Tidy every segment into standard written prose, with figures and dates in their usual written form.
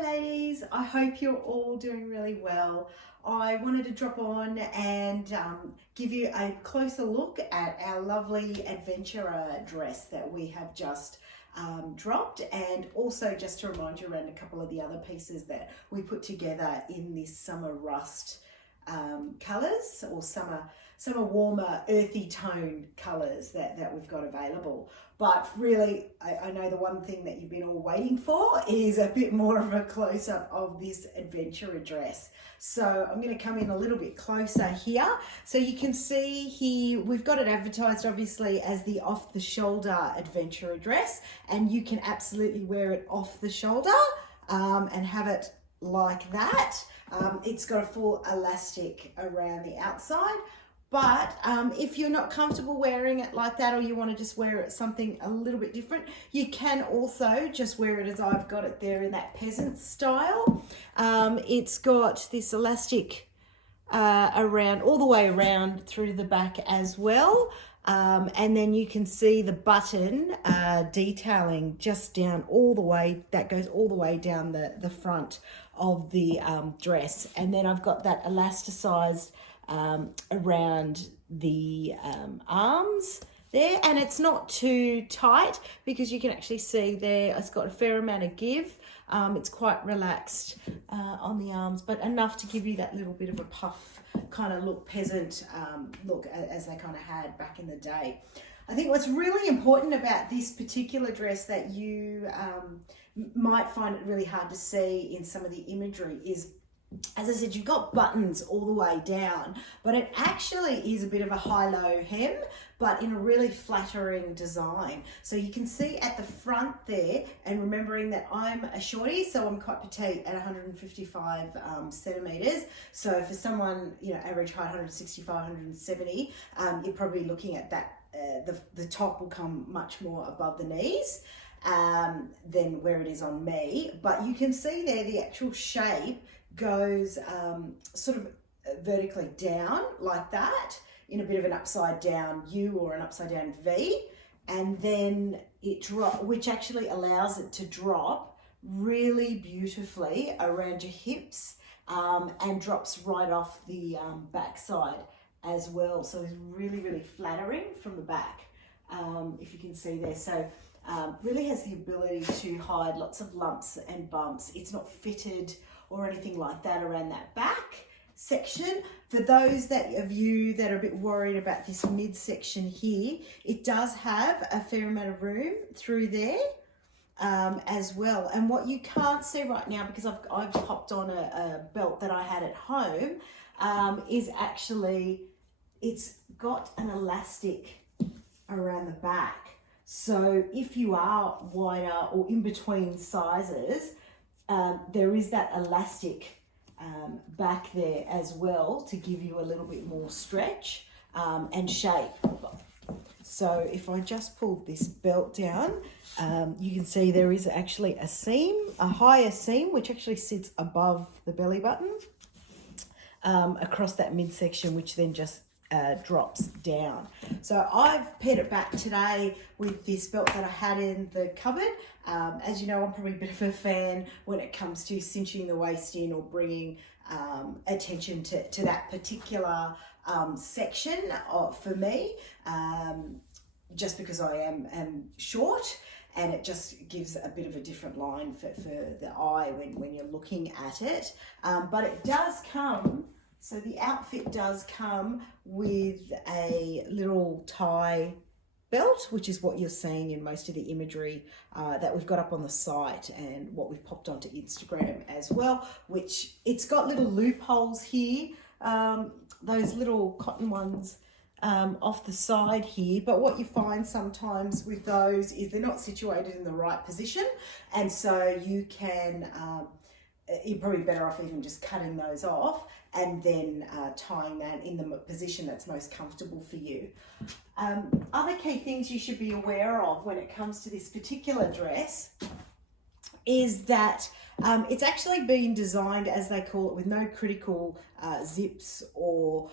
Hi ladies, I hope you're all doing really well. I wanted to drop on and give you a closer look at our lovely adventurer dress that we have just dropped, and also just to remind you around a couple of the other pieces that we put together in this summer rust colours, or summer warmer earthy tone colours that we've got available. But really, I know the one thing that you've been all waiting for is a bit more of a close-up of this adventurer dress. So I'm going to come in a little bit closer here. So you can see here, we've got it advertised obviously as the off-the-shoulder adventurer dress, and you can absolutely wear it off the shoulder and have it like that. It's got a full elastic around the outside. But if you're not comfortable wearing it like that, or you want to just wear it something a little bit different, you can also just wear it as I've got it there in that peasant style. It's got this elastic around, all the way around through the back as well. And then you can see the button detailing just down all the way, that goes all the way down the front of the dress. And then I've got that elasticized around the arms there, and it's not too tight because you can actually see there it's got a fair amount of give. It's quite relaxed on the arms, but enough to give you that little bit of a puff kind of look, peasant look, as they kind of had back in the day. I think what's really important about this particular dress that you might find it really hard to see in some of the imagery is, as I said, you've got buttons all the way down, but it actually is a bit of a high-low hem, but in a really flattering design. So you can see at the front there, and remembering that I'm a shorty, so I'm quite petite at 155 centimeters. So for someone, you know, average height 165, 170, you're probably looking at that. The top will come much more above the knees than where it is on me. But you can see there the actual shape goes sort of vertically down like that, in a bit of an upside down U or an upside down V, and then it drop, which actually allows it to drop really beautifully around your hips, and drops right off the backside as well. So it's really flattering from the back, if you can see there. So really has the ability to hide lots of lumps and bumps. It's not fitted or anything like that around that back section. For those of you that are a bit worried about this midsection here, it does have a fair amount of room through there as well. And what you can't see right now, because I've popped on a belt that I had at home, is actually it's got an elastic around the back. So if you are wider or in between sizes, there is that elastic back there as well to give you a little bit more stretch and shape. So if I just pulled this belt down, you can see there is actually a seam, a higher seam, which actually sits above the belly button across that midsection, which then just drops down. So I've paired it back today with this belt that I had in the cupboard. As you know, I'm probably a bit of a fan when it comes to cinching the waist in or bringing attention to that particular section for me, just because I am short, and it just gives a bit of a different line for the eye when you're looking at it. But it does come, so the outfit does come with a little tie belt, which is what you're seeing in most of the imagery that we've got up on the site and what we've popped onto Instagram as well, which it's got little loopholes here, those little cotton ones off the side here. But what you find sometimes with those is they're not situated in the right position, and so you can you're probably better off even just cutting those off and then tying that in the position that's most comfortable for you. Other key things you should be aware of when it comes to this particular dress is that it's actually been designed, as they call it, with no critical zips or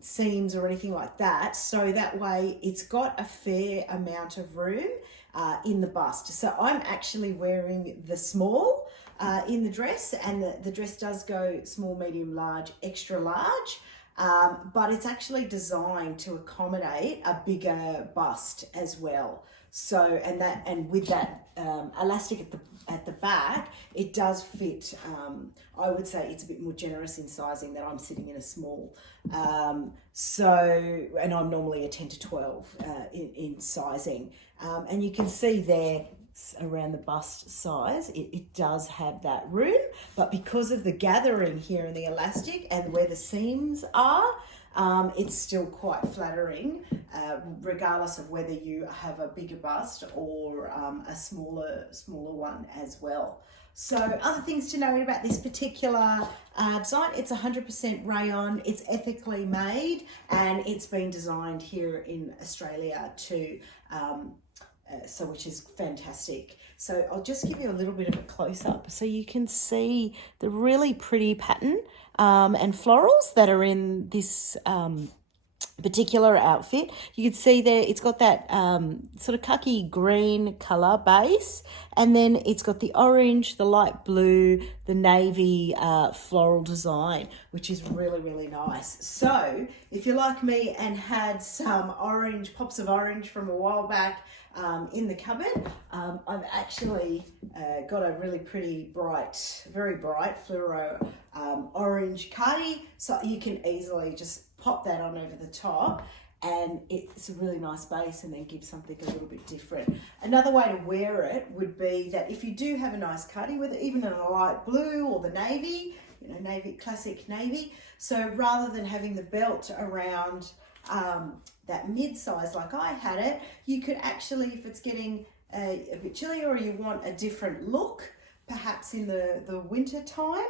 seams or anything like that. So that way it's got a fair amount of room in the bust. So I'm actually wearing the small, in the dress, and the dress does go small, medium, large, extra large. But it's actually designed to accommodate a bigger bust as well. So, and with that elastic at the back, it does fit. I would say it's a bit more generous in sizing, that I'm sitting in a small. So, and I'm normally a 10 to 12 in sizing. And you can see there around the bust size, it does have that room, but because of the gathering here in the elastic and where the seams are, it's still quite flattering, regardless of whether you have a bigger bust or a smaller one as well. So other things to note about this particular design: it's 100% rayon, it's ethically made, and it's been designed here in Australia too. So which is fantastic. So I'll just give you a little bit of a close-up so you can see the really pretty pattern and florals that are in this particular outfit. You can see there it's got that sort of khaki green colour base, and then it's got the orange, the light blue, the navy floral design, which is really, really nice. So if you're like me and had some orange, pops of orange from a while back in the cupboard, I've actually got a really pretty bright, very bright fluoro orange cardi, so you can easily just pop that on over the top, and it's a really nice base, and then give something a little bit different. Another way to wear it would be that if you do have a nice cardi with it, even in a light blue or the navy, you know, navy, classic navy. So rather than having the belt around that mid-size like I had it, you could actually, if it's getting a bit chilly or you want a different look, perhaps in the winter time,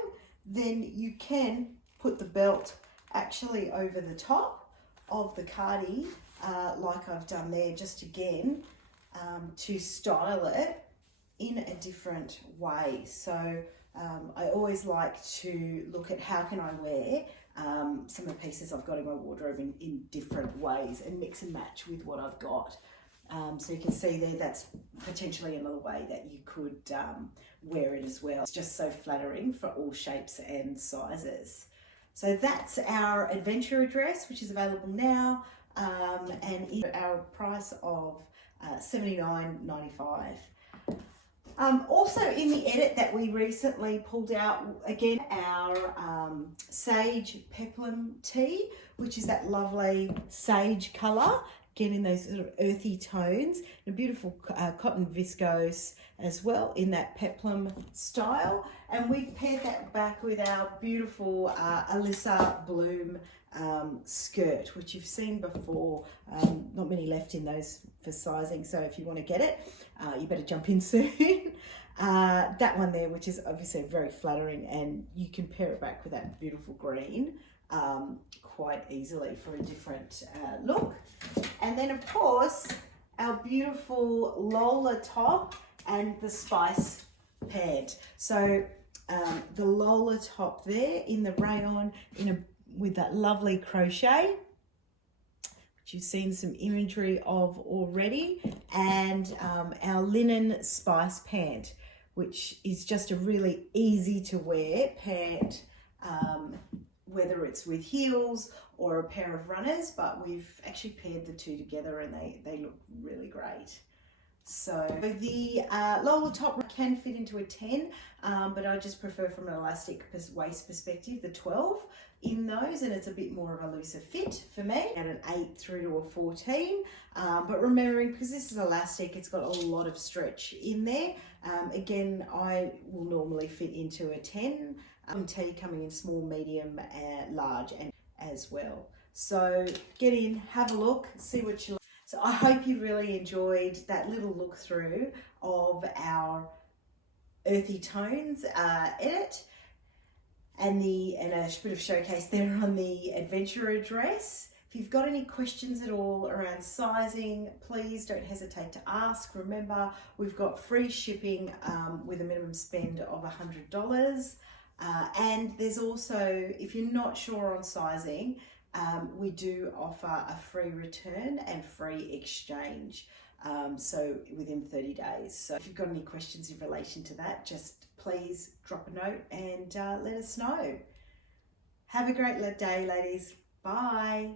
then you can put the belt actually over the top of the cardi, like I've done there, just again to style it in a different way. So I always like to look at how can I wear some of the pieces I've got in my wardrobe in different ways, and mix and match with what I've got. So you can see there, that's potentially another way that you could wear it as well. It's just so flattering for all shapes and sizes. So that's our adventurer dress, which is available now, and our price of $79.95. Also in the edit that we recently pulled out, again, our sage peplum tea, which is that lovely sage colour, again in those sort of earthy tones, a beautiful cotton viscose as well in that peplum style. And we've paired that back with our beautiful Alyssa Bloom skirt, which you've seen before. Not many left in those for sizing, so if you want to get it, you better jump in soon. That one there, which is obviously very flattering, and you can pair it back with that beautiful green quite easily for a different look. And then of course our beautiful Lola top and the spice pant. So the Lola top there in the rayon with that lovely crochet, which you've seen some imagery of already, and our linen spice pant, which is just a really easy to wear pant, whether it's with heels or a pair of runners, but we've actually paired the two together and they look really great. So the Lola top can fit into a 10, but I just prefer from an elastic waist perspective the 12 in those, and it's a bit more of a looser fit for me, at an 8 through to a 14. But remembering, because this is elastic, it's got a lot of stretch in there. Again, I will normally fit into a 10. Tea coming in small, medium, large, and as well. So get in, have a look, see what you like. So I hope you really enjoyed that little look through of our earthy tones edit, and a bit of showcase there on the adventurer dress. If you've got any questions at all around sizing, please don't hesitate to ask. Remember, we've got free shipping with a minimum spend of $100. And there's also, if you're not sure on sizing, we do offer a free return and free exchange. so within 30 days. So if you've got any questions in relation to that, just please drop a note and let us know. Have a great day, ladies. Bye.